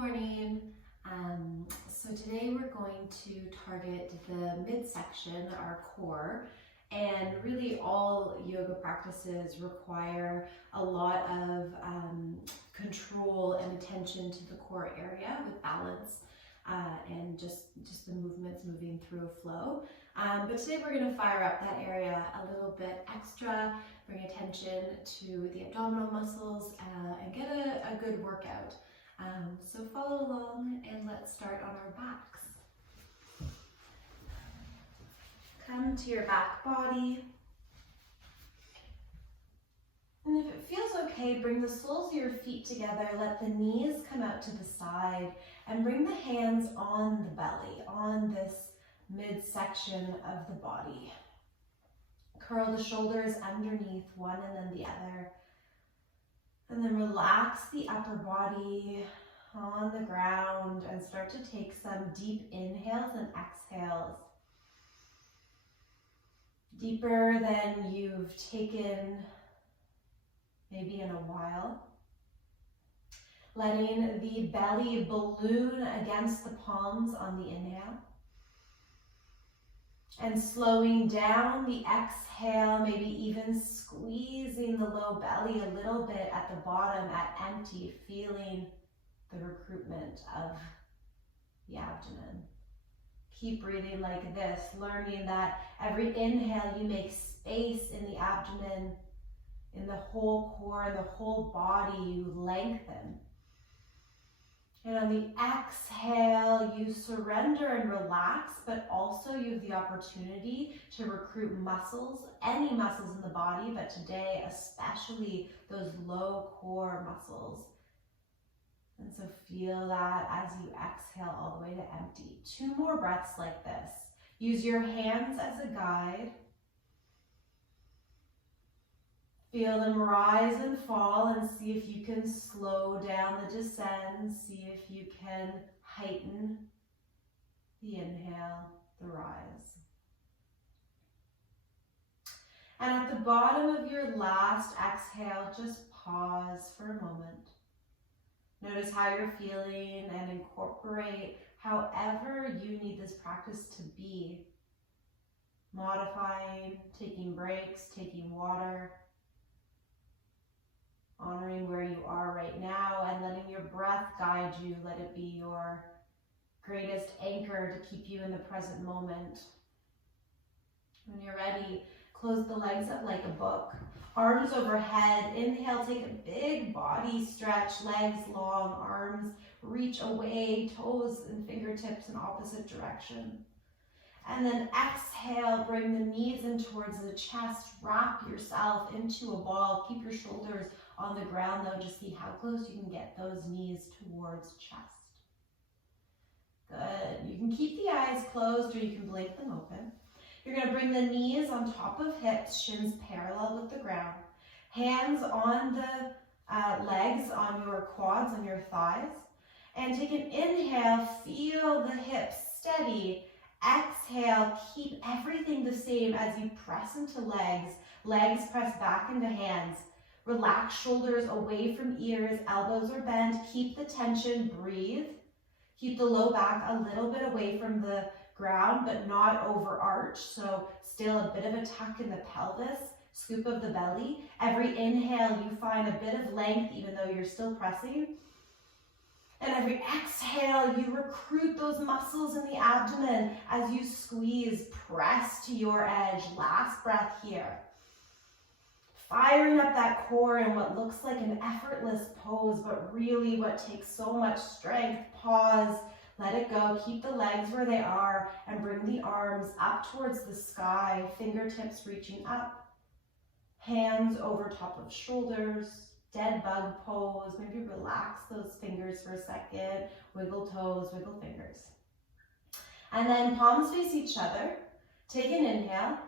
morning. So today we're going to target the midsection, our core, and really all yoga practices require a lot of control and attention to the core area with balance and just the movements moving through a flow. But today we're going to fire up that area a little bit extra, bring attention to the abdominal muscles and get a good workout. So follow along and let's start on our backs. Come to your back body. And if it feels okay, bring the soles of your feet together, let the knees come out to the side, and bring the hands on the belly, on this midsection of the body. Curl the shoulders underneath one and then the other. And then relax the upper body on the ground and start to take some deep inhales and exhales. Deeper than you've taken maybe in a while. Letting the belly balloon against the palms on the inhale. And slowing down the exhale, maybe even squeezing the low belly a little bit at the bottom at empty, feeling the recruitment of the abdomen. Keep breathing like this, learning that every inhale you make space in the abdomen, in the whole core, in the whole body, you lengthen. And on the exhale, you surrender and relax, but also you have the opportunity to recruit muscles, any muscles in the body, but today especially those low core muscles. And so feel that as you exhale all the way to empty. 2 more breaths like this. Use your hands as a guide. Feel them rise and fall and see if you can slow down the descent. See if you can heighten the inhale, the rise. And at the bottom of your last exhale, just pause for a moment. Notice how you're feeling and incorporate however you need this practice to be. Modifying, taking breaks, taking water. Honoring where you are right now and letting your breath guide you. Let it be your greatest anchor to keep you in the present moment. When you're ready, close the legs up like a book. Arms overhead. Inhale, take a big body stretch. Legs long, arms reach away, toes and fingertips in opposite direction. And then exhale, bring the knees in towards the chest. Wrap yourself into a ball. Keep your shoulders on the ground though, just see how close you can get those knees towards chest. Good. You can keep the eyes closed or you can blink them open. You're going to bring the knees on top of hips, shins parallel with the ground. Hands on the legs, on your quads, on your thighs. And take an inhale, feel the hips steady. Exhale, keep everything the same as you press into legs. Legs press back into hands. Relax shoulders away from ears, elbows are bent. Keep the tension, breathe. Keep the low back a little bit away from the ground, but not overarch. So still a bit of a tuck in the pelvis, scoop of the belly. Every inhale, you find a bit of length, even though you're still pressing. And every exhale, you recruit those muscles in the abdomen as you squeeze, press to your edge. Last breath here. Firing up that core in what looks like an effortless pose, but really what takes so much strength. Pause, let it go, keep the legs where they are, and bring the arms up towards the sky, fingertips reaching up, hands over top of shoulders, dead bug pose. Maybe relax those fingers for a second, wiggle toes, wiggle fingers. And then palms face each other, take an inhale.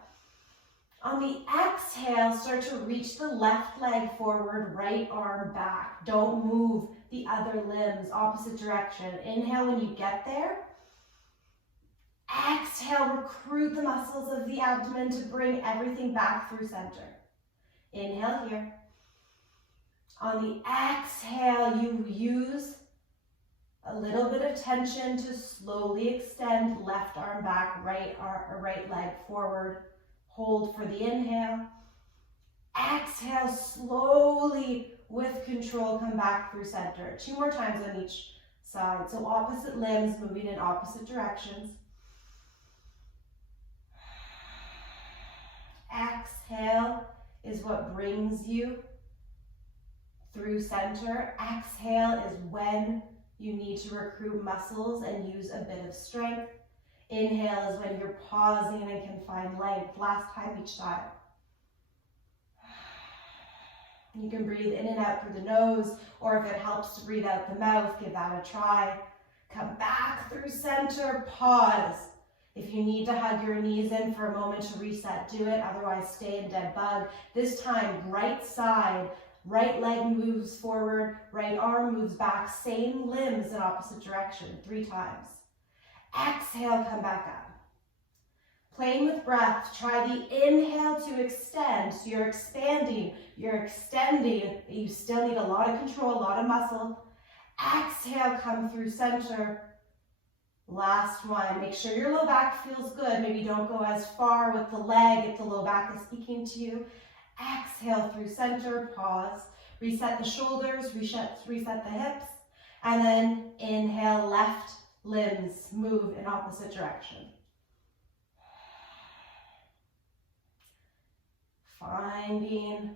On the exhale, start to reach the left leg forward, right arm back. Don't move the other limbs, opposite direction. Inhale when you get there. Exhale, recruit the muscles of the abdomen to bring everything back through center. Inhale here. On the exhale, you use a little bit of tension to slowly extend left arm back, right leg forward. Hold for the inhale. Exhale, slowly with control, come back through center. 2 more times on each side. So opposite limbs moving in opposite directions. Exhale is what brings you through center. Exhale is when you need to recruit muscles and use a bit of strength. Inhale is when you're pausing and can find length. Last time each side. You can breathe in and out through the nose, or if it helps to breathe out the mouth, give that a try. Come back through center, pause. If you need to hug your knees in for a moment to reset, do it. Otherwise, stay in dead bug. This time, right side, right leg moves forward, right arm moves back, same limbs in opposite direction, 3 times. Exhale, come back up. Playing with breath, try the inhale to extend. So you're expanding, you're extending, but you still need a lot of control, a lot of muscle. Exhale, come through center. Last one. Make sure your low back feels good. Maybe don't go as far with the leg if the low back is speaking to you. Exhale through center, pause. Reset the shoulders, reset the hips. And then inhale, left limbs move in opposite direction. Finding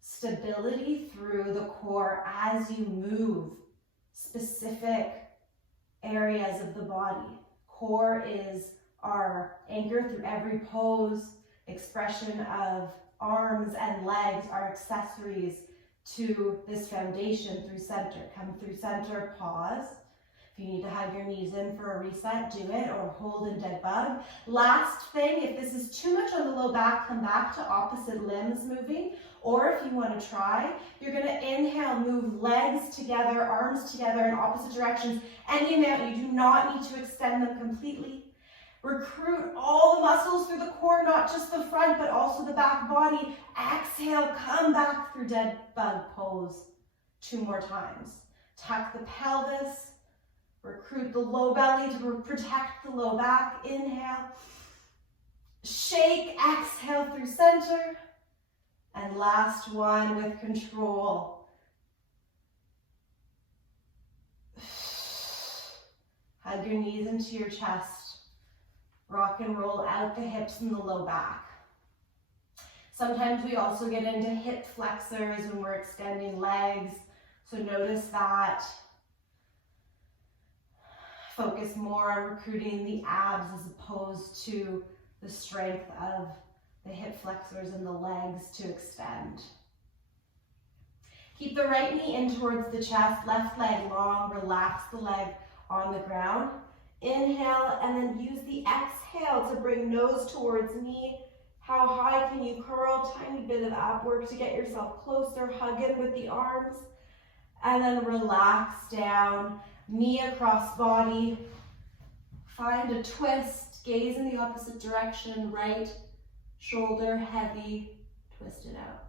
stability through the core as you move specific areas of the body. Core is our anchor through every pose. Expression of arms and legs are accessories to this foundation through center. Come through center, pause. If you need to hug your knees in for a reset, do it, or hold in dead bug. Last thing, if this is too much on the low back, come back to opposite limbs moving. Or if you want to try, you're going to inhale, move legs together, arms together in opposite directions. Any amount, you do not need to extend them completely. Recruit all the muscles through the core, not just the front, but also the back body. Exhale, come back through dead bug pose 2 more times. Tuck the pelvis. Recruit the low belly to protect the low back. Inhale. Shake, exhale through center. And last one with control. Hug your knees into your chest. Rock and roll out the hips and the low back. Sometimes we also get into hip flexors when we're extending legs. So notice that. Focus more on recruiting the abs as opposed to the strength of the hip flexors and the legs to extend. Keep the right knee in towards the chest, left leg long, relax the leg on the ground. Inhale and then use the exhale to bring nose towards knee. How high can you curl? Tiny bit of ab work to get yourself closer. Hug in with the arms. And then relax down. Knee across body. Find a twist. Gaze in the opposite direction. Right shoulder heavy. Twist it out.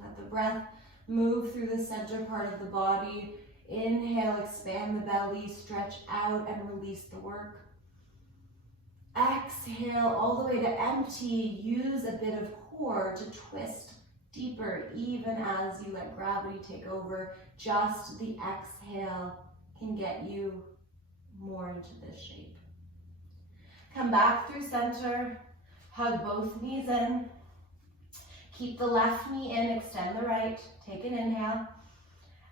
Let the breath move through the center part of the body. Inhale, expand the belly, stretch out and release the work. Exhale all the way to empty. Use a bit of core to twist deeper, even as you let gravity take over. Just the exhale can get you more into this shape. Come back through center. Hug both knees in. Keep the left knee in, extend the right. Take an inhale.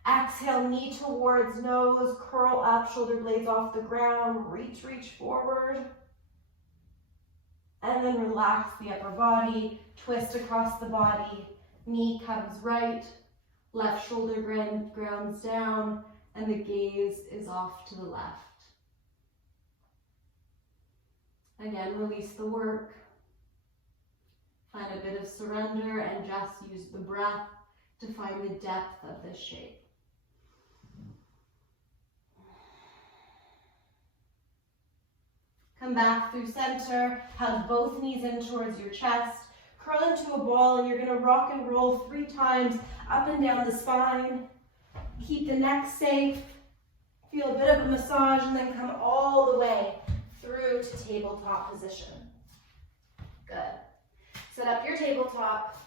Exhale, knee towards nose, curl up, shoulder blades off the ground, reach forward. And then relax the upper body, twist across the body, knee comes right, left shoulder grounds down, and the gaze is off to the left. Again, release the work. Find a bit of surrender and just use the breath to find the depth of this shape. Come back through center. Hug both knees in towards your chest. Curl into a ball, and you're going to rock and roll 3 times up and down the spine. Keep the neck safe. Feel a bit of a massage, and then come all the way through to tabletop position. Good. Set up your tabletop.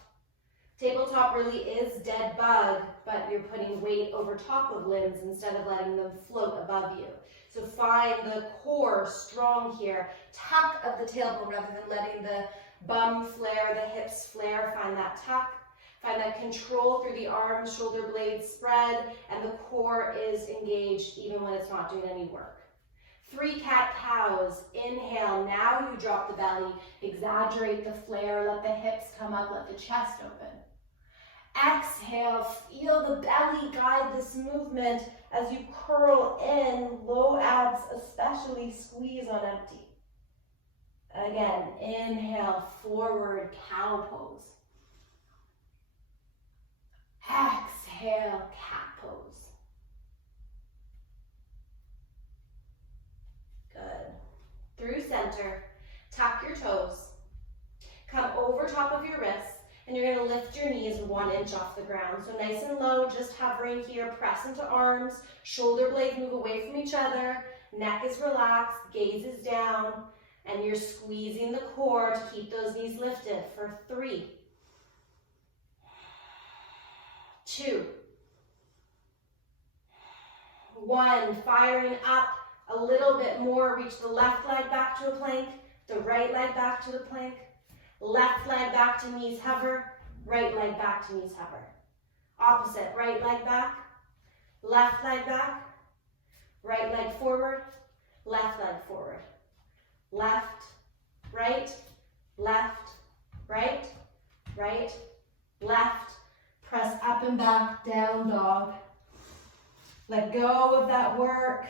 Tabletop really is dead bug, but you're putting weight over top of limbs instead of letting them float above you. So find the core strong here. Tuck of the tailbone rather than letting the bum flare, the hips flare. Find that tuck. Find that control through the arms, shoulder blades spread, and the core is engaged even when it's not doing any work. 3 cat-cows. Inhale, now you drop the belly. Exaggerate the flare, let the hips come up, let the chest open. Exhale, feel the belly guide this movement as you curl in, low abs especially squeeze on empty. Again, inhale, forward cow pose. Exhale, cat pose. Good. Through center, tuck your toes. Come over top of your wrists, and you're going to lift your knees 1 inch off the ground. So nice and low, just hovering here. Press into arms, shoulder blades move away from each other. Neck is relaxed, gaze is down, and you're squeezing the core to keep those knees lifted for 3, 2, 1. Firing up a little bit more. Reach the left leg back to a plank, the right leg back to the plank. Left leg back to knees hover, right leg back to knees hover. Opposite, right leg back, left leg back, right leg forward, left leg forward. Left, right, left, right, right, left. Press up and back, down dog. Let go of that work.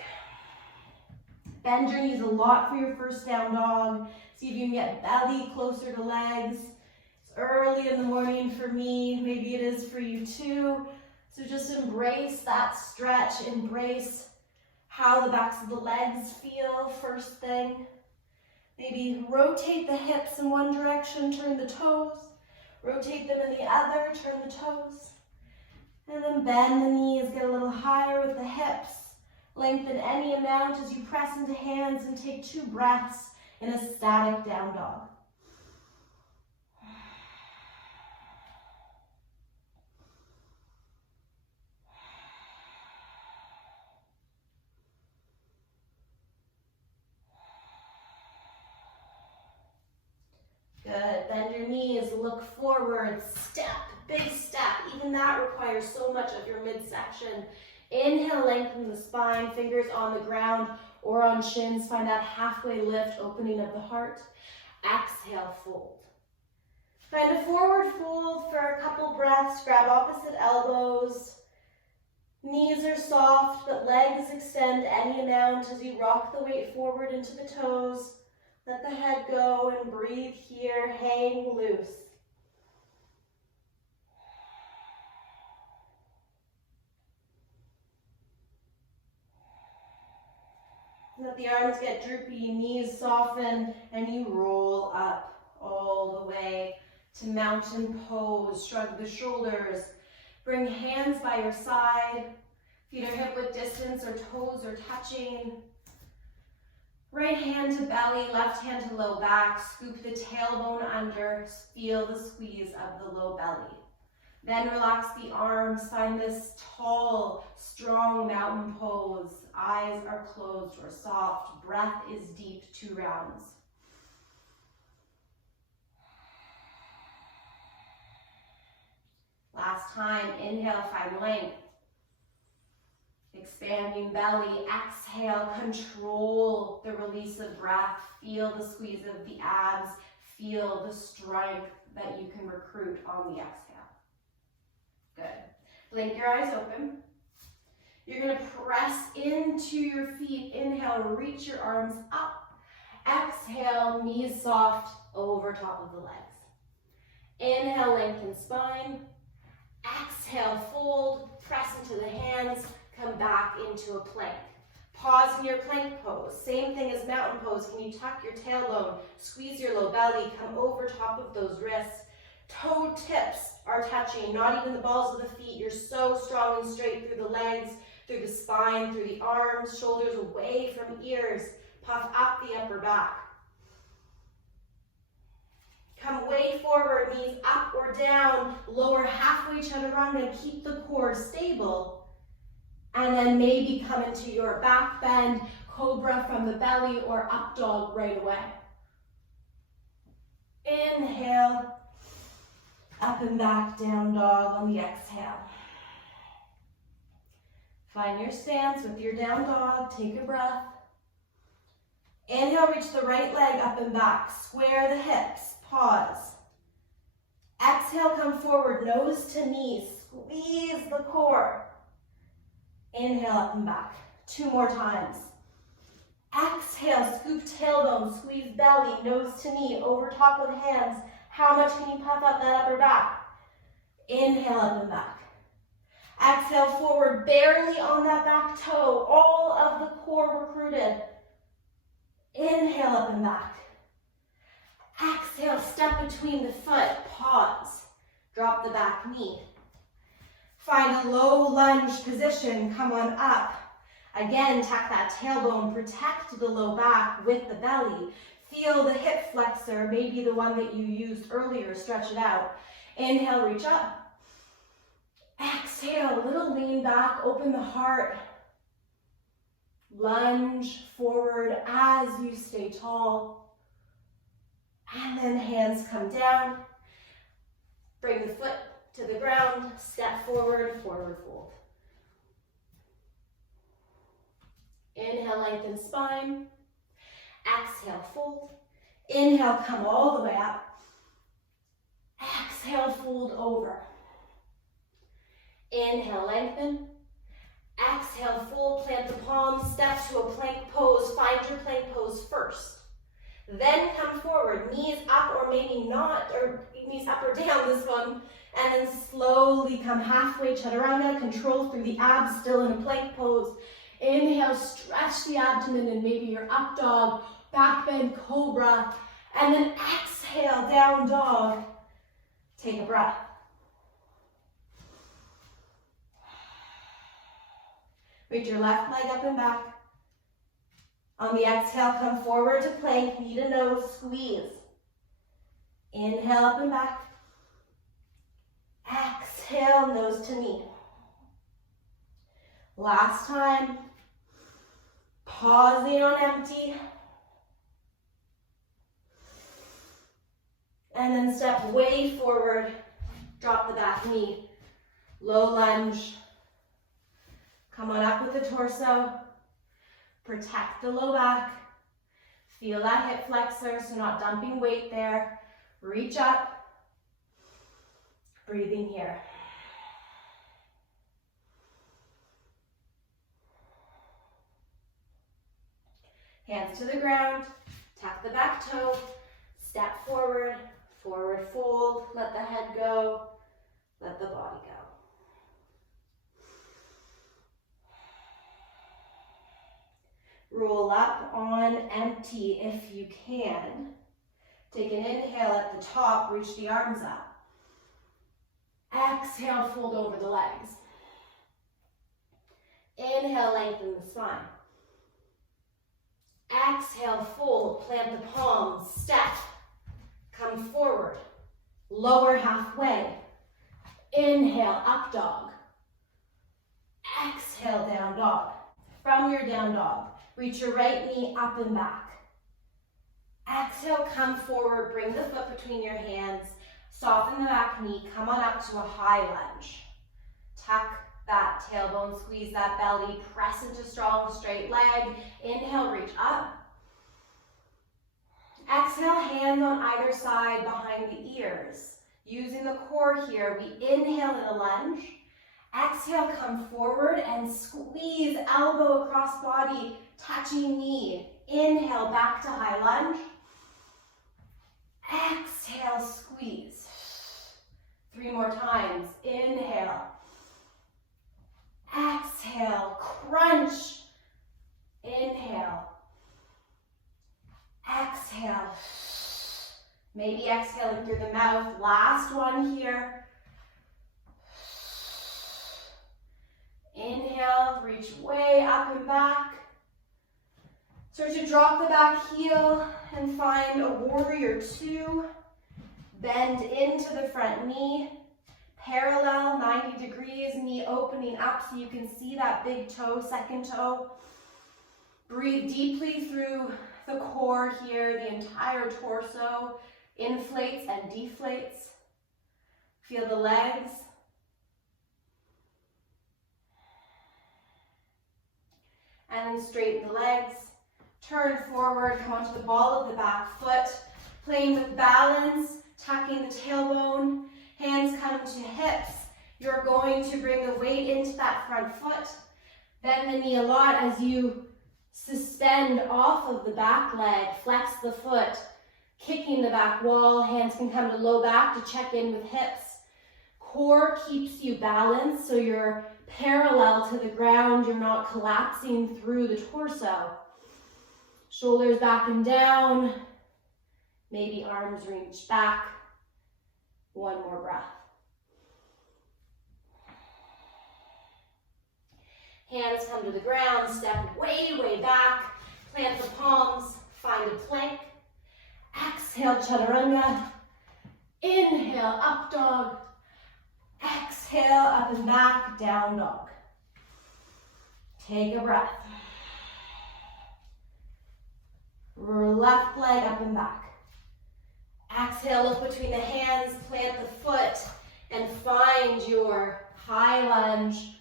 Bend your knees a lot for your first down dog. See if you can get belly closer to legs. It's early in the morning for me. Maybe it is for you too. So just embrace that stretch. Embrace how the backs of the legs feel first thing. Maybe rotate the hips in one direction, turn the toes. Rotate them in the other, turn the toes. And then bend the knees, get a little higher with the hips. Lengthen any amount as you press into hands and take 2 breaths in a static down dog. Good. Bend your knees, look forward, step, big step. Even that requires so much of your midsection. Inhale, lengthen the spine, fingers on the ground or on shins. Find that halfway lift, opening of the heart. Exhale, fold. Find a forward fold for a couple breaths. Grab opposite elbows. Knees are soft, but legs extend any amount as you rock the weight forward into the toes. Let the head go and breathe here, hang loose. Let the arms get droopy, knees soften, and you roll up all the way to mountain pose. Shrug the shoulders. Bring hands by your side. Feet are hip width distance or toes are touching. Right hand to belly, left hand to low back. Scoop the tailbone under. Feel the squeeze of the low belly. Then relax the arms. Find this tall, strong mountain pose. Eyes are closed or soft. Breath is deep. 2 rounds. Last time, inhale, find length. Expanding belly, exhale, control the release of breath. Feel the squeeze of the abs. Feel the strength that you can recruit on the exhale. Good. Blink your eyes open. You're going to press into your feet. Inhale, reach your arms up. Exhale, knees soft over top of the legs. Inhale, lengthen spine. Exhale, fold, press into the hands, come back into a plank. Pause in your plank pose. Same thing as mountain pose. Can you tuck your tailbone, squeeze your low belly, come over top of those wrists. Toe tips are touching, not even the balls of the feet. You're so strong and straight through the legs, through the spine, through the arms, shoulders away from ears. Puff up the upper back. Come way forward, knees up or down, lower halfway chaturanga, keep the core stable. And then maybe come into your back bend, cobra from the belly or up dog right away. Inhale, up and back, down dog on the exhale. Find your stance with your down dog, take a breath. Inhale, reach the right leg up and back, square the hips, pause. Exhale, come forward, nose to knee, squeeze the core. Inhale, up and back, 2 more times. Exhale, scoop tailbone, squeeze belly, nose to knee, over top of the hands. How much can you puff up that upper back? Inhale, up and back. Exhale, forward, barely on that back toe, all of the core recruited. Inhale, up and back. Exhale, step between the foot, pause. Drop the back knee. Find a low lunge position, come on up. Again, tuck that tailbone, protect the low back with the belly. Feel the hip flexor, maybe the one that you used earlier, stretch it out. Inhale, reach up. Exhale, little lean back, open the heart. Lunge forward as you stay tall. And then hands come down. Bring the foot to the ground, step forward, forward fold. Inhale, lengthen spine. Exhale, fold. Inhale, come all the way up. Exhale, fold over. Inhale, lengthen. Exhale, fold, plant the palms, step to a plank pose. Find your plank pose first. Then come forward, knees up or maybe not, or knees up or down this one. And then slowly come halfway, chaturanga, control through the abs, still in a plank pose. Inhale, stretch the abdomen and maybe your up dog, back bend, cobra. And then exhale, down dog. Take a breath. Reach your left leg up and back. On the exhale, come forward to plank, knee to nose, squeeze. Inhale, up and back. Exhale, nose to knee. Last time. Pausing on empty. And then step way forward. Drop the back knee. Low lunge. Come on up with the torso. Protect the low back. Feel that hip flexor, so not dumping weight there. Reach up. Breathing here. Hands to the ground. Tuck the back toe. Step forward. Forward fold. Let the head go. Let the body go. Roll up on empty if you can. Take an inhale at the top, reach the arms up. Exhale, fold over the legs. Inhale, lengthen the spine. Exhale, fold, plant the palms, step. Come forward, lower halfway. Inhale, up dog. Exhale, down dog. From your down dog, reach your right knee up and back. Exhale, come forward, bring the foot between your hands, soften the back knee, come on up to a high lunge. Tuck that tailbone, squeeze that belly, press into strong, straight leg. Inhale, reach up. Exhale, hands on either side behind the ears. Using the core here, we inhale in a lunge. Exhale, come forward and squeeze elbow across body, touching knee. Inhale, back to high lunge. Exhale, squeeze. 3 more times. Inhale. Exhale, crunch. Inhale. Exhale. Maybe exhaling through the mouth. Last one here. Inhale, reach way up and back. Start to drop the back heel and find a warrior two. Bend into the front knee. Parallel, 90 degrees, knee opening up so you can see that big toe, second toe. Breathe deeply through the core here, the entire torso inflates and deflates. Feel the legs. And then straighten the legs. Turn forward, come onto the ball of the back foot. Playing with balance, tucking the tailbone. Hands come to hips. You're going to bring the weight into that front foot. Bend the knee a lot as you suspend off of the back leg. Flex the foot, kicking the back wall. Hands can come to low back to check in with hips. Core keeps you balanced, so you're parallel to the ground. You're not collapsing through the torso. Shoulders back and down. Maybe arms reach back. One more breath. Hands come to the ground, step way, way back. Plant the palms, find a plank. Exhale, chaturanga. Inhale, up dog. Exhale, up and back, down dog. Take a breath. Left leg up and back. Exhale, look between the hands, plant the foot, and find your high lunge.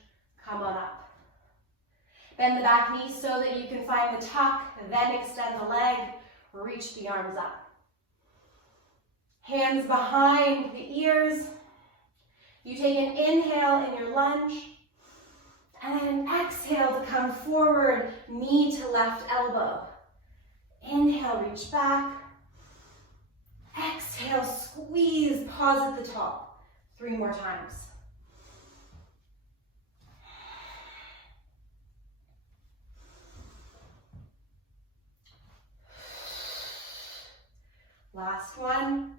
Come on up. Bend the back knee so that you can find the tuck, then extend the leg, reach the arms up. Hands behind the ears. You take an inhale in your lunge, and then an exhale to come forward, knee to left elbow. Inhale, reach back. Exhale, squeeze, pause at the top. 3 more times. Last one.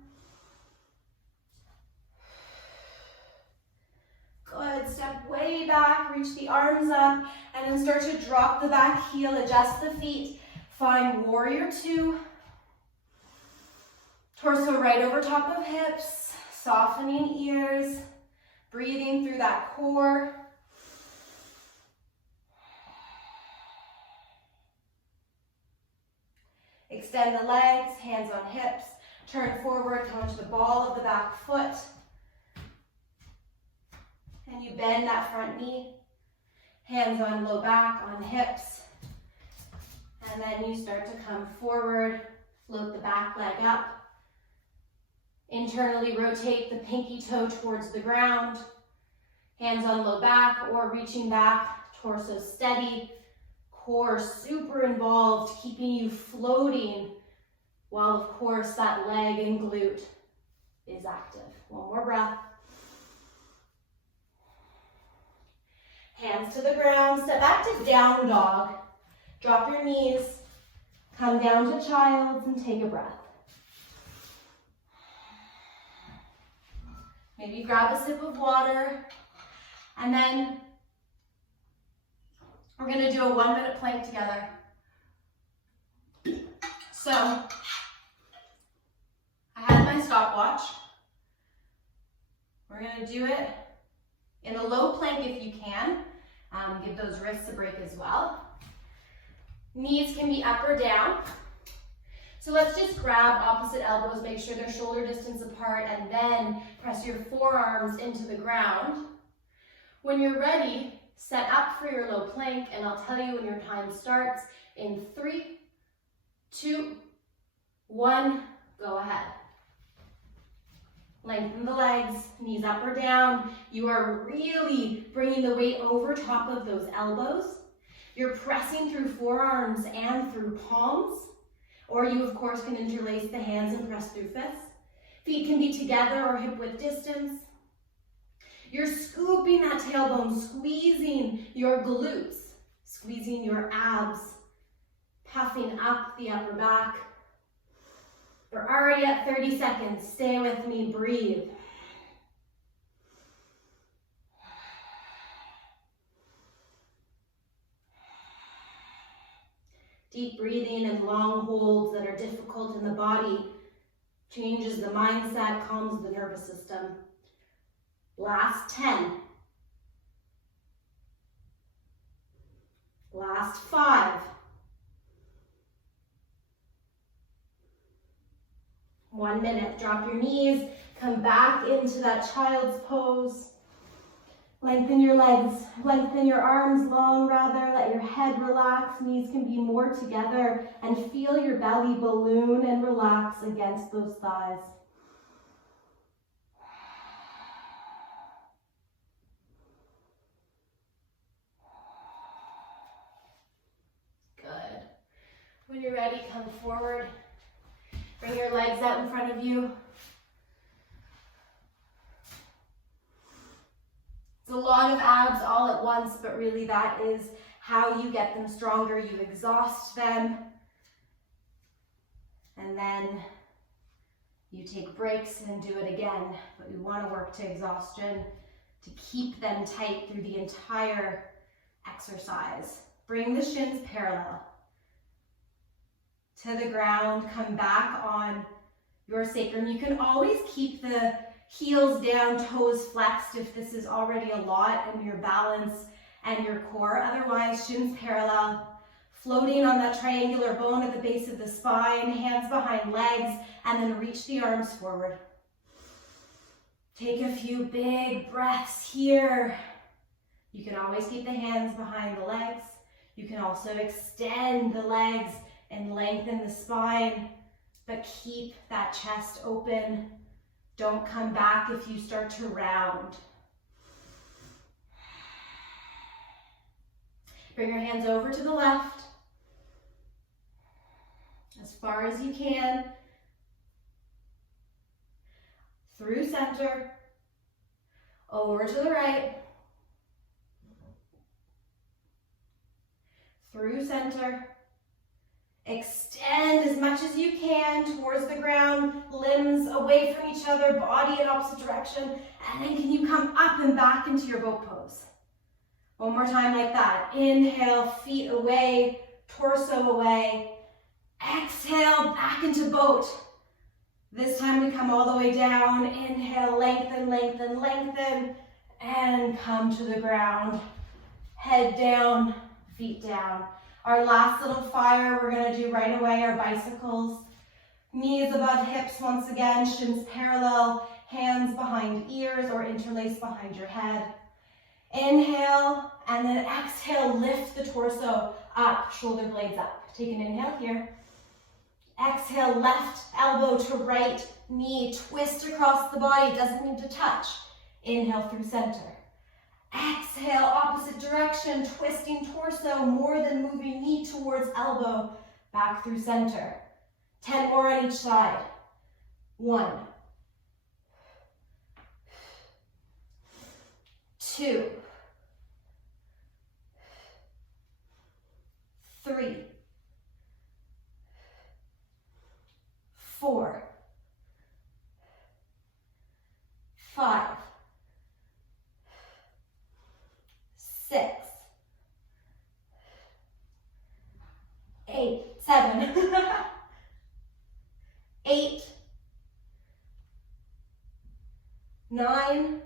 Good, step way back, reach the arms up, and then start to drop the back heel, adjust the feet. Find warrior two. Torso right over top of hips, softening ears, breathing through that core. Extend the legs, hands on hips, turn forward, come to the ball of the back foot. And you bend that front knee, hands on low back, on hips. And then you start to come forward, float the back leg up. Internally rotate the pinky toe towards the ground. Hands on low back or reaching back, torso steady. Core super involved, keeping you floating while, of course, that leg and glute is active. One more breath. Hands to the ground, step back to down dog. Drop your knees, come down to child's and take a breath. Maybe grab a sip of water, and then we're gonna do a 1-minute plank together. So, I have my stopwatch. We're gonna do it in a low plank if you can. Give those wrists a break as well. Knees can be up or down. So let's just grab opposite elbows, make sure they're shoulder distance apart, and then press your forearms into the ground. When you're ready, set up for your low plank, and I'll tell you when your time starts in 3, 2, 1, go ahead. Lengthen the legs, knees up or down. You are really bringing the weight over top of those elbows. You're pressing through forearms and through palms, or you, of course, can interlace the hands and press through fists. Feet can be together or hip width distance. You're scooping that tailbone, squeezing your glutes, squeezing your abs, puffing up the upper back. We're already at 30 seconds. Stay with me, breathe. Deep breathing and long holds that are difficult in the body changes the mindset, calms the nervous system. Last 10. Last 5. 1 minute. Drop your knees, come back into that child's pose. Lengthen your legs, lengthen your arms long rather, let your head relax, knees can be more together, and feel your belly balloon and relax against those thighs. Good. When you're ready, come forward. Bring your legs out in front of you. It's a lot of abs all at once, but really that is how you get them stronger. You exhaust them, and then you take breaks and do it again. But we want to work to exhaustion to keep them tight through the entire exercise. Bring the shins parallel to the ground. Come back on your sacrum. You can always keep the heels down, toes flexed if this is already a lot in your balance and your core. Otherwise, shins parallel, floating on that triangular bone at the base of the spine, hands behind legs, and then reach the arms forward. Take a few big breaths here. You can always keep the hands behind the legs. You can also extend the legs and lengthen the spine, but keep that chest open. Don't come back if you start to round. Bring your hands over to the left, as far as you can. Through center, over to the right. Through center. Extend as much as you can towards the ground, limbs away from each other, body in opposite direction, and then can you come up and back into your boat pose? One more time like that. Inhale, feet away, torso away. Exhale, back into boat. This time we come all the way down. Inhale, lengthen, lengthen, lengthen, and come to the ground. Head down, feet down. Our last little fire we're going to do right away are bicycles. Knees above hips once again, shins parallel, hands behind ears or interlaced behind your head. Inhale, and then exhale, lift the torso up, shoulder blades up. Take an inhale here. Exhale, left elbow to right knee, twist across the body, doesn't need to touch. Inhale through center. Exhale, opposite direction, twisting torso, more than moving knee towards elbow, back through center. 10 more on each side. 1, 2, 3, 4, 5, 6, 8, 7, 8, 9,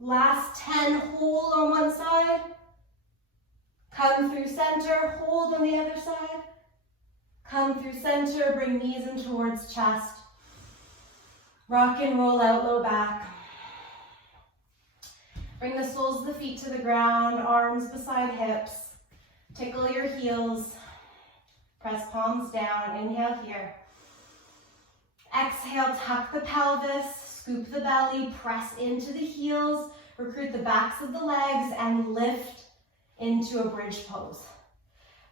last 10, hold on one side, come through center, hold on the other side, come through center, bring knees in towards chest, rock and roll out, low back. Bring the soles of the feet to the ground, arms beside hips. Tickle your heels. Press palms down. Inhale here. Exhale, tuck the pelvis, scoop the belly, press into the heels, recruit the backs of the legs, and lift into a bridge pose.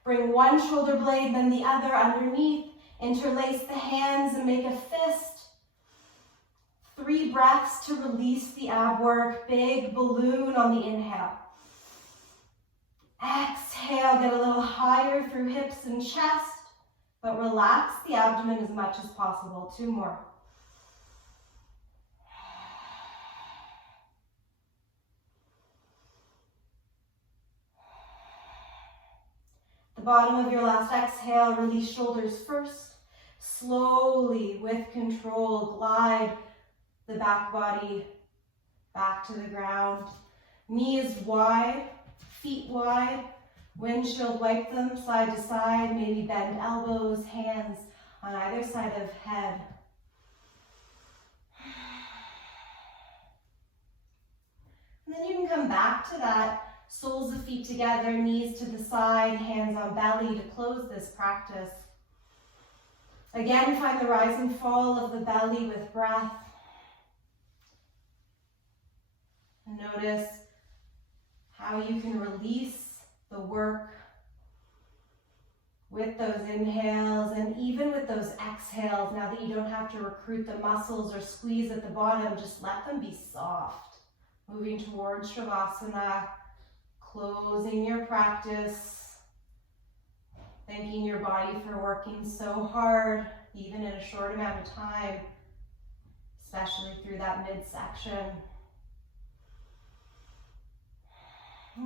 Bring one shoulder blade, then the other underneath. Interlace the hands and make a fist. 3 breaths to release the ab work. Big balloon on the inhale. Exhale, get a little higher through hips and chest, but relax the abdomen as much as possible. 2 more. The bottom of your last exhale, release shoulders first. Slowly, with control, glide the back body back to the ground. Knees wide, feet wide. Windshield, wipe them side to side. Maybe bend elbows, hands on either side of head. And then you can come back to that soles of feet together, knees to the side, hands on belly to close this practice. Again, find the rise and fall of the belly with breath. And notice how you can release the work with those inhales and even with those exhales. Now that you don't have to recruit the muscles or squeeze at the bottom, just let them be soft. Moving towards Shavasana, closing your practice, thanking your body for working so hard, even in a short amount of time, especially through that midsection.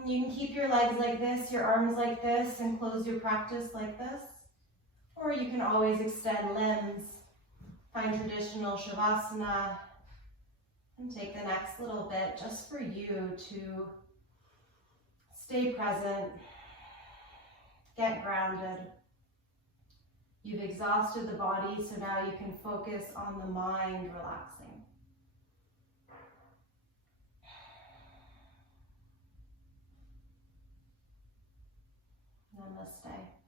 You can keep your legs like this, your arms like this, and close your practice like this. Or you can always extend limbs, find traditional Shavasana, and take the next little bit just for you to stay present, get grounded. You've exhausted the body, so now you can focus on the mind relaxing. Namaste.